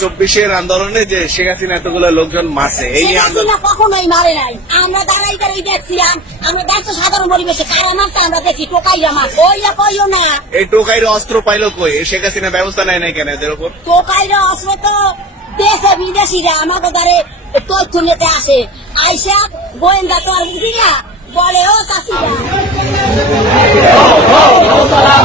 24-এর আন্দোলনে যে শেখ হাসিনা এতগুলো লোকজন মারছে, এই আন্দোলন কখনোই মারে নাই। আমরা দাঁড়াই দাঁড়াই দেখছিলাম, আমরা দেখছি সাধারণ পরিবেশে কারা মারছে আমরা দেখি, টোকাইরা মারছে। ওইয়া কইও না, এই টোকাইরা অস্ত্র পাইলো কই? শেখ হাসিনা ব্যবস্থা নেয় নাই কেন এদের উপর? টোকাইরা অস্ত্র তো দেশে বিদেশিরা আমাকে দ্বারে তথ্য নিতে আসে, আইসা গোয়েন্দা তো আর বুঝিরা বলে ও চাষিরা সালাম